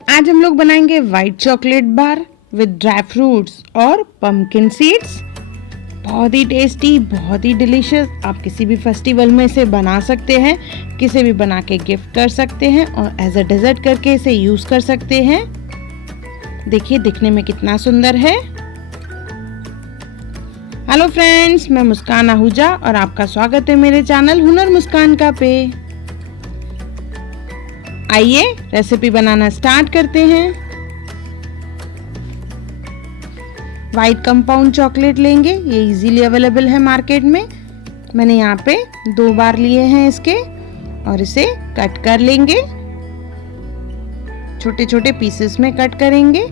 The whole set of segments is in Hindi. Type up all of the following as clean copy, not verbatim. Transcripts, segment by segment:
आज हम लोग बनाएंगे white chocolate bar with dry fruits और पम्पकिन सीड्स। बहुत ही टेस्टी, बहुत ही डिलीशियस। आप किसी भी फेस्टिवल में इसे बना सकते हैं, किसी भी बना के गिफ्ट कर सकते हैं और एज अ डेजर्ट करके इसे यूज कर सकते हैं। देखिए दिखने में कितना सुंदर है। हेलो फ्रेंड्स, मैं मुस्कान आहूजा और आपका स्वागत है मेरे चैनल हुनर मुस्कान का पे। आइए रेसिपी बनाना स्टार्ट करते हैं। वाइट कंपाउंड चॉकलेट लेंगे, ये इजीली अवेलेबल है मार्केट में। मैंने यहाँ पे 2 बार लिए हैं इसके और इसे कट कर लेंगे। छोटे छोटे पीसेस में कट करेंगे।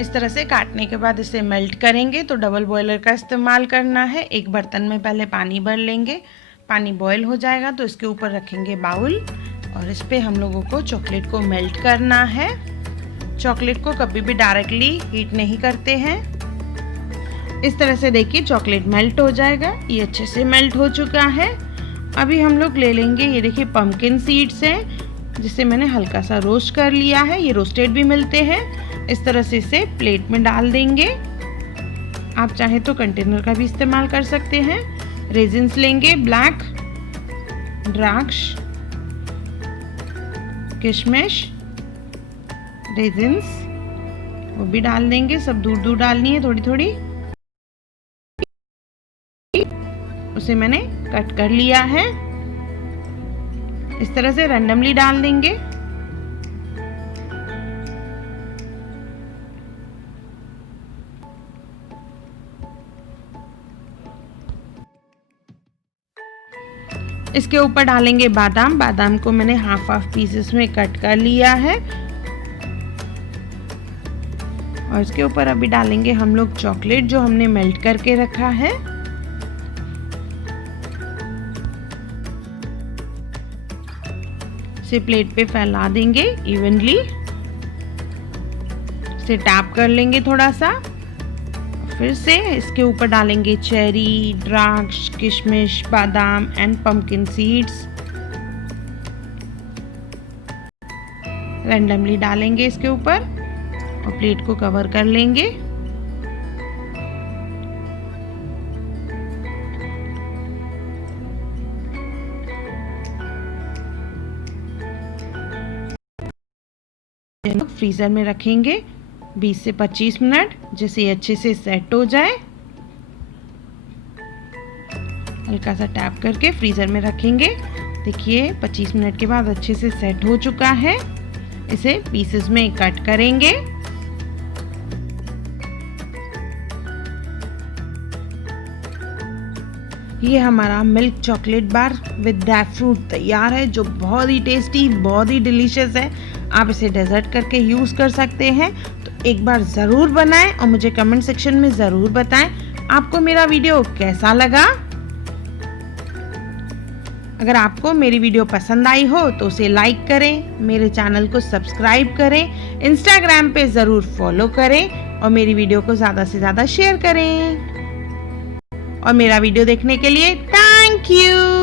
इस तरह से काटने के बाद इसे मेल्ट करेंगे। तो डबल बॉयलर का इस्तेमाल करना है। एक बर्तन में पहले पानी भर लेंगे। पानी बॉयल हो जाएगा तो इसके ऊपर रखेंगे बाउल और इस पे हम लोगों को चॉकलेट को मेल्ट करना है। चॉकलेट को कभी भी डायरेक्टली हीट नहीं करते हैं। इस तरह से देखिए चॉकलेट मेल्ट हो जाएगा। ये अच्छे से मेल्ट हो चुका है। अभी हम लोग ले लेंगे, ये देखिए पम्पकिन सीड्स हैं जिसे मैंने हल्का सा रोस्ट कर लिया है। ये रोस्टेड भी मिलते हैं। इस तरह से इसे प्लेट में डाल देंगे। आप चाहे तो कंटेनर का भी इस्तेमाल कर सकते हैं। रेजिन्स लेंगे, ब्लैक, द्राक्ष, किशमिश, रेजिन्स वो भी डाल देंगे। सब दूर दूर डालनी है, थोड़ी थोड़ी। उसे मैंने कट कर लिया है। इस तरह से रैंडमली डाल देंगे। इसके ऊपर डालेंगे बादाम। बादाम को मैंने हाफ पीसेस में कट कर लिया है और इसके ऊपर अभी डालेंगे हम लोग चॉकलेट जो हमने मेल्ट करके रखा है। इसे प्लेट पे फैला देंगे इवनली। इसे टैप कर लेंगे थोड़ा सा। फिर से इसके ऊपर डालेंगे चेरी, द्राक्ष, किशमिश, बादाम एंड पम्पकिन सीड्स। रैंडमली डालेंगे इसके ऊपर और प्लेट को कवर कर लेंगे। फ्रीजर में रखेंगे 20 से 25 मिनट, जैसे ये अच्छे से सेट हो जाए। हल्का सा टैप करके फ्रीजर में रखेंगे। देखिए 25 मिनट के बाद अच्छे से सेट हो चुका है। इसे पीसेस में कट करेंगे। ये हमारा milk chocolate bar with dry fruit तैयार है, जो बहुत ही टेस्टी, बहुत ही डिलीशियस है। आप इसे डेजर्ट करके यूज़ कर सकते हैं। तो एक बार ज़रूर बनाएं और मुझे कमेंट सेक्शन में ज़रूर बताएं आपको मेरा वीडियो कैसा लगा। अगर आपको मेरी वीडियो पसंद आई हो तो उसे लाइक करें, मेरे चैनल को सब्सक्राइब करें, इंस्टाग्राम पे ज़रूर फॉलो करें और मेरी वीडियो को ज़्यादा से ज़्यादा शेयर करें। और मेरा वीडियो देखने के लिए थैंक यू।